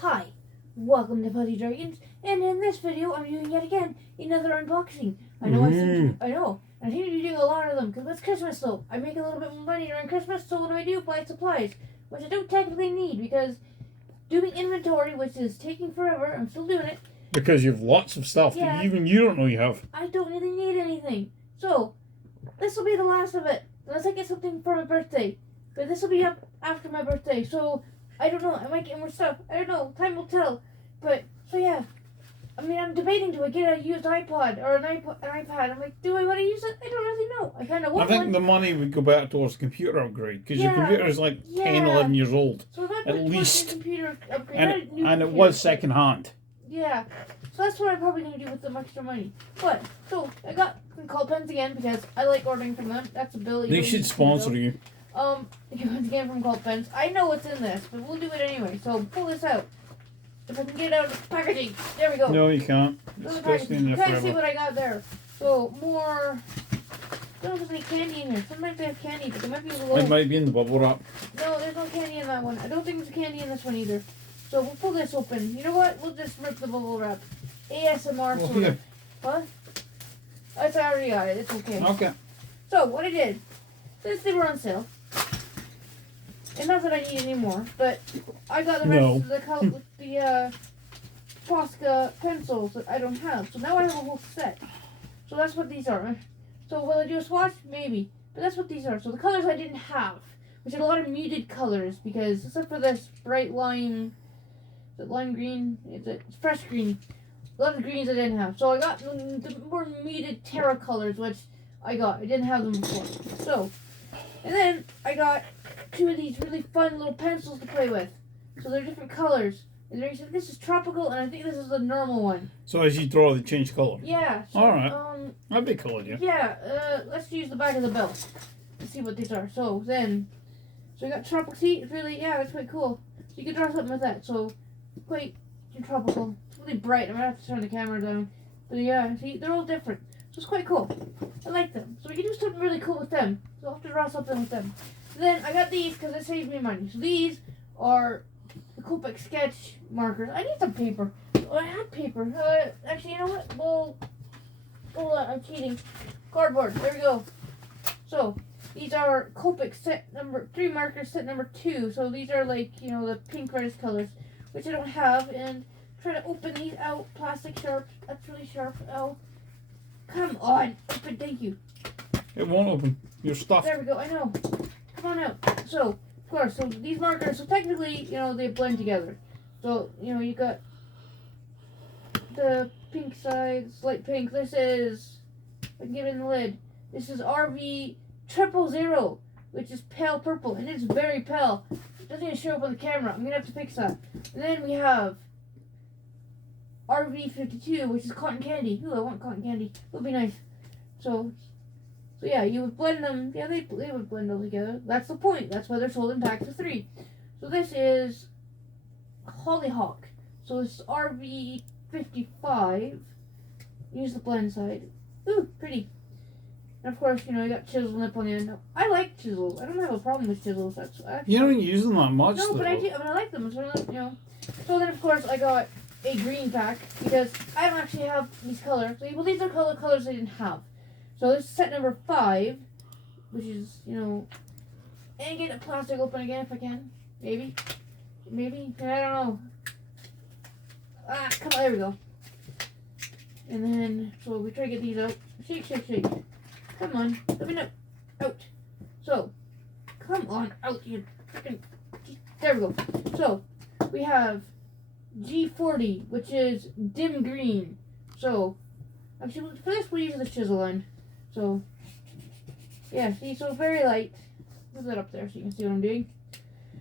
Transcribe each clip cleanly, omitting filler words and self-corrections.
Hi, welcome to Fuzzy Dragons, and in this video I'm doing yet again another unboxing. I know I seem to, I know, I seem to be doing a lot of them because it's Christmas though. I make a little bit more money during Christmas, so what do I do? Buy supplies, which I don't technically need because doing inventory, which is taking forever, I'm still doing it. Because you have lots of stuff that even you don't know you have. I don't really need anything. So, this will be the last of it. Unless I get something for my birthday. But this will be up after my birthday. So, I don't know. I might get more stuff. I don't know. Time will tell. But, so yeah. I mean, I'm debating, do I get a used iPod or an iPad? I'm like, do I want to use it? I don't really know. I kind of want I think one. the money would go back towards the computer upgrade. Because your computer is like 10, 11 years old. So if I at put least. Computer upgrade, And it was second hand. Yeah, so that's what I'm probably going to do with some extra money. But, so, I got some Cult Pens again because I like ordering from them. That's a bill. They should sponsor you. Again from Cult Pens. I know what's in this, but we'll do it anyway. So, pull this out. If I can get it out of the packaging. There we go. No, you can't. It's supposed to be in there forever. forever. See what I got there. So, more... I don't know if there's any candy in here. Sometimes they have candy, but they might be low. It might be in the bubble wrap. No, there's no candy in that one. I don't think there's candy in this one either. So we'll pull this open. You know what? We'll just rip the bubble wrap. ASMR sort of. What? That's already got it. It's okay. Okay. So what I did, since they were on sale, and not that I need any more, but I got the rest of the Posca pencils that I don't have. So now I have a whole set. So that's what these are. So will I do a swatch? Maybe. But that's what these are. So the colors I didn't have, which had a lot of muted colors, because except for this bright lime, is it lime green? It's fresh green. A lot of greens I didn't have. So I got the more muted terra colors, which I got. I didn't have them before. So, and then I got two of these really fun little pencils to play with. So they're different colors. And this is tropical, and I think this is the normal one. So as you draw, they change colour? Yeah. So, alright. That'd be cool, yeah. Yeah, let's use the back of the bill to see what these are. So then, so we got tropical. See, it's really, yeah, it's quite cool. So you can draw something with that. So, quite tropical. It's really bright. I'm going to have to turn the camera down. But yeah, see, they're all different. So it's quite cool. I like them. So we can do something really cool with them. So I'll have to draw something with them. So then I got these because it saves me money. So these are the Copic sketch markers. I need some paper. Oh, I have paper. Actually, you know what? Well, I'm cheating. Cardboard. There we go. So these are Copic set number 3 markers, set number 2. So these are like, you know, the pink reddish colors, which I don't have. And try to open these out. Plastic sharp. That's really sharp. Oh, come on. Open. Thank you. It won't open. You're stuffed. There we go. I know. Come on out. So, of course, so these markers, so technically, you know, they blend together. So, you know, you got the pink sides, light pink. This is, I can give it in the lid. This is RV 000, which is pale purple, and it's very pale. It doesn't even show up on the camera. I'm going to have to fix that. And then we have RV 52, which is cotton candy. Ooh, I want cotton candy. It would be nice. So yeah, you would blend them. Yeah, they would blend them together. That's the point. That's why they're sold in packs of 3. So this is Hollyhock. So this is RV 55. Use the blend side. Ooh, pretty. And of course, you know, you got chisel nip on the end. I like chisels. I don't have a problem with chisels. That's actually, you don't use them that much. No, but I do. I mean, I like them. So, you know. So then, of course, I got a green pack because I don't actually have these colors. So, well, these are colors I didn't have. So this is set number 5, which is, you know, and get the plastic open again if I can. Maybe. I don't know. Come on, there we go. And then, so we try to get these out. Shake, shake, shake. Come on, let me know. Out. So, come on, out, you freaking. There we go. So, we have G40, which is dim green. So, actually, for this, we'll use the chisel line. So, yeah, see, so very light. Put that up there so you can see what I'm doing.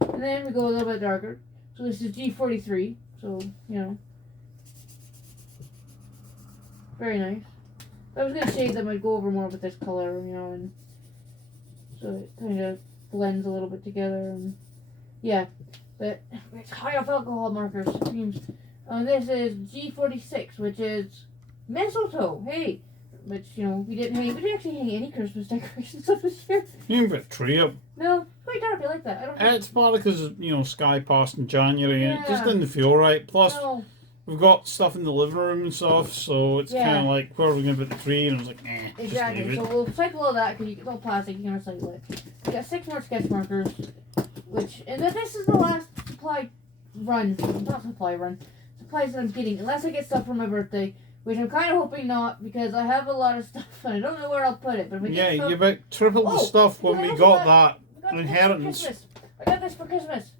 And then we go a little bit darker. So this is G43. So, you know, very nice. If I was going to shade them, I'd go over more with this color, you know, and so it kind of blends a little bit together. And yeah, but it's high off alcohol markers. This is G46, which is mistletoe. Hey. which, you know, we didn't actually hang any Christmas decorations up this year. You can put a tree up. No, it's quite dark. I like that. I don't think... It's partly because, sky passed in January and it just Yeah. didn't feel right. Plus, No. we've got stuff in the living room and stuff, so it's Yeah. kind of like, where are we going to put the tree? And I was like, just Exactly. leave So it. we'll recycle all that because it's all plastic. You can recycle it. We got 6 more sketch markers, and then this is the last supply run. Not supply run. Supplies that I'm getting, unless I get stuff for my birthday, which I'm kind of hoping not because I have a lot of stuff and I don't know where I'll put it. But if I get stuff, You about tripled the Oh, stuff when I we also got got- that I got this for inheritance. Christmas. I got this for Christmas.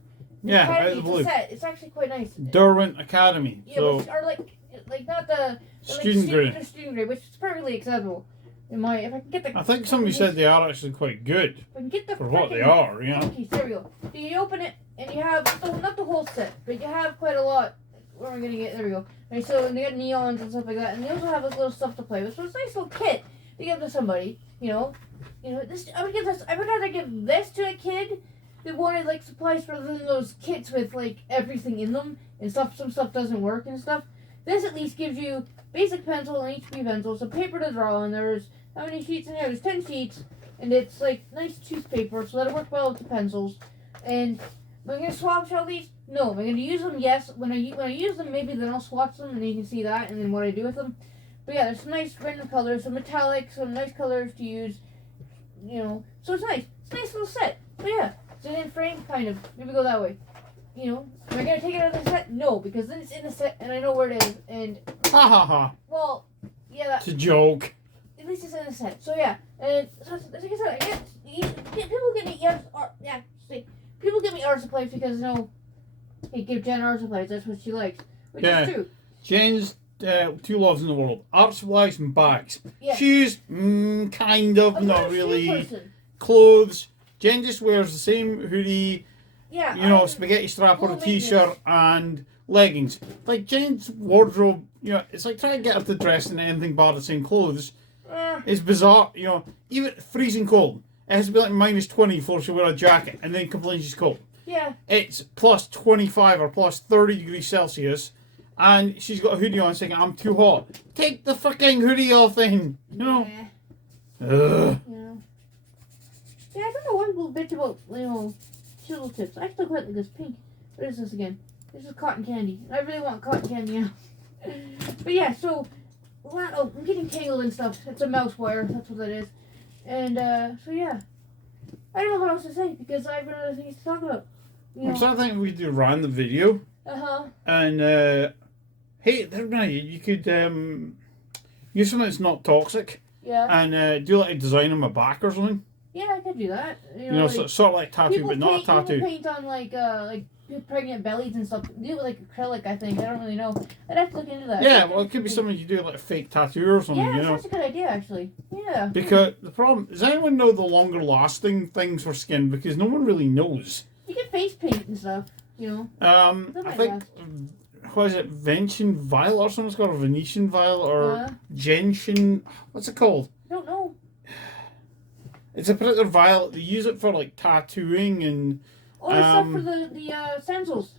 Yeah, Academy, out of the blue. It's a set. It's actually quite nice. Derwent Academy. Yeah, So, which are like not the student grade. The student grade, which is perfectly acceptable. If I can get the I think somebody said they are actually quite good if I can get the for what they frickin- are, Okay, there we go. So you open it and you have not the whole set, but you have quite a lot. Where am I gonna get? There we go. Right, so they got neons and stuff like that, and they also have like little stuff to play with. So it's a nice little kit to give to somebody. This I would give this. I would rather give this to a kid that wanted like supplies rather than those kits with like everything in them and stuff. Some stuff doesn't work and stuff. This at least gives you basic pencil and HB pencil, some paper to draw, and there's how many sheets in here? There's 10 sheets, and it's like nice toothpaper, so that'll work well with the pencils. And am I gonna swatch all these? No. Am I gonna use them? Yes. When I use them, maybe then I'll swatch them, and then you can see that, and then what I do with them. But yeah, there's some nice random colors, some metallic, some nice colors to use. So it's nice. It's a nice little set. But yeah, it's an in frame, kind of. Maybe go that way. Am I gonna take it out of the set? No, because then it's in the set, and I know where it is. And Ha ha ha. well, yeah, It's a joke. at least it's in the set. So yeah, and so, like I said, I guess people get me people get me art supplies because hey, give Jen art supplies. That's what she likes, which Yeah. is true. Jen's two loves in the world: art supplies and bags. Yeah. Shoes, kind of, I'm not a shoe really. person. Clothes. Jen just wears the same hoodie, Yeah. spaghetti strap on a Low t-shirt and leggings. Like Jen's wardrobe, it's like trying to get her to dress in anything but the same clothes. It's bizarre, even freezing cold. It has to be like minus 20 before she'll wear a jacket and then complain she's cold. Yeah. It's plus 25 or plus 30 degrees Celsius and she's got a hoodie on saying, I'm too hot. Take the fucking hoodie off then, Yeah. Ugh. Yeah, I don't know one little bit about chisel tips. I still quite like this pink. What is this again? This is cotton candy. I really want cotton candy now. But yeah, so I'm getting tangled and stuff. It's a mouse wire. That's what that is. And so yeah, I don't know what else to say because I have other things to talk about. I'm starting to think we could do a random video. And hey, there now you could use something that's not toxic Yeah. and do like a design on my back or something. Yeah, I could do that. Sort of like tattoo, but not a People tattoo. paint on like pregnant bellies and stuff. Do it with like acrylic, I think. I don't really know. I'd have to look into that. Yeah, well, it could be something you do like a fake tattoo or something, Yeah, that's a good idea actually. Yeah. Because the problem does anyone know the longer lasting things for skin? Because no one really knows. You can face paint and stuff. I might think what is it, Venetian Violet or something? It's called a Venetian Violet or Gentian. What's it called? I don't know. It's a particular violet. They use it for like tattooing and Oh, there's stuff for the stencils.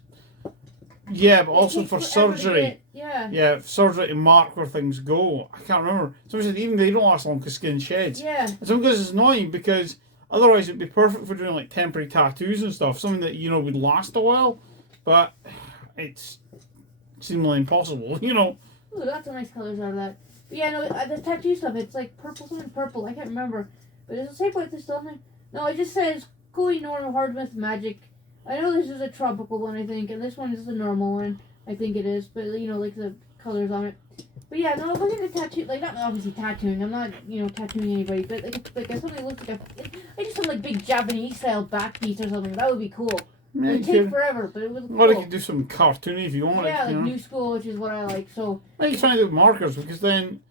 yeah, but also It for takes forever to surgery. get- Yeah. Yeah, surgery to mark where things go. I can't remember. Somebody said even they don't last long because skin sheds. Yeah. And some because it's annoying because otherwise it'd be perfect for doing like temporary tattoos and stuff, something that would last a while, but it's seemingly impossible. Ooh, lots of nice colors out of that. But yeah, no, the tattoo stuff, it's like purple, something purple. I can't remember. But does it say what this on there? No, it just says Koi normal hard myth magic. I know this is a tropical one, I think, and this one is the normal one. I think it is, but like the colors on it. But yeah, no, looking at the tattoo, like not obviously tattooing. I'm not, tattooing anybody, but like something that looks like I just some like big Japanese style back piece or something. That would be cool. Yeah, It would you take could. forever, but it would look Or you cool. could do some cartoony if you want. Yeah, like you know. new school, which is what I like. So I think trying to do markers because then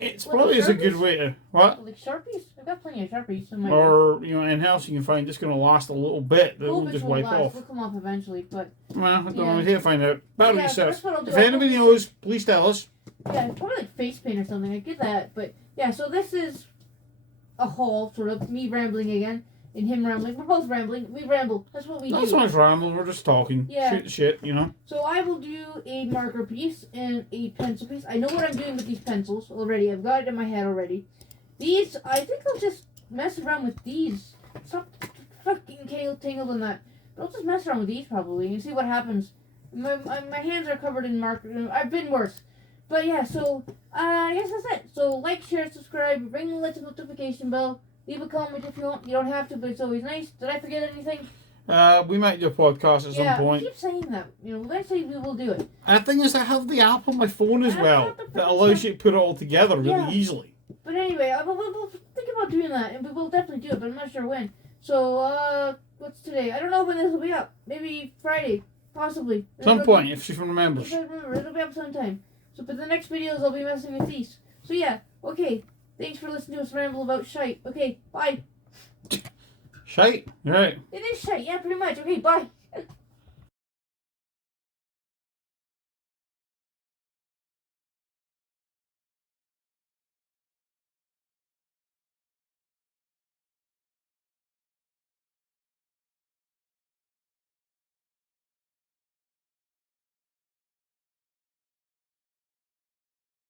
it's Like probably is a good Sharpies? way to what. like Sharpies, I've got plenty of Sharpies in my Or in house you can find it's going to last a little bit that will Bulbous just won't wipe last. off. They'll come off eventually, but Well, I don't Yeah. know. We need to find out. Battle Yeah, research. that's what I'll do. If anybody knows, please tell us. yeah, it's probably like face paint or something. I get that, but yeah. So this is a haul, sort of me rambling again, and him rambling. We're both rambling. We ramble. That's what we Not do. so much ramble, we're just talking. Yeah. Shoot the shit, you know. So I will do a marker piece and a pencil piece. I know what I'm doing with these pencils already. I've got it in my head already. These, I think I'll just mess around with these. Stop fucking tangled in that. But I'll just mess around with these probably and see what happens. My hands are covered in marker. I've been worse. But yeah, so, I guess that's it. So like, share, subscribe, ring the little notification bell. Leave a comment if you want. You don't have to, but it's always nice. Did I forget anything? We might do a podcast at some point. I keep saying that. Eventually we will do it. And the thing is, I have the app on my phone as I well have the that allows you to put it all together really Yeah. easily. But anyway, we'll think about doing that, and we will definitely do it, but I'm not sure when. So, what's today? I don't know when this will be up. Maybe Friday, possibly. Some point, if she remembers. If I remember, it'll be up sometime. So, but the next videos I'll be messing with these. So yeah, okay. Thanks for listening to us ramble about shite. Okay, bye. Shite, right. It is shite, yeah, pretty much. Okay, bye.